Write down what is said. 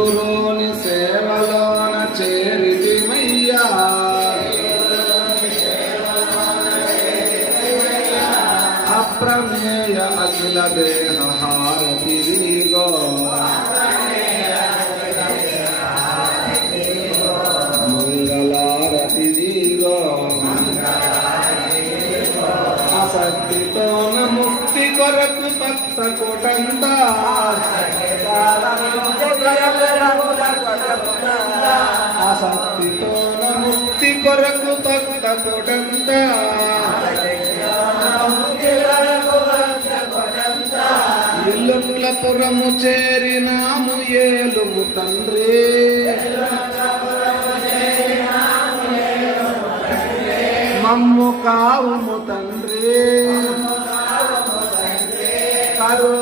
గురుని సేవలోన చేరితిమయ్యా అప్రమేయ అఖిల దేహ హారతిగో మంగళారతిగో అసక్తితోన ముక్తి కొరకు భక్త కోటంతా ఆసక్తితోన ముక్తి కొరకు భక్త కోటంతా ఇల్లులపురము చేరినాము ఏలుము తండ్రి మమ్ము కావుము తండ్రి కరు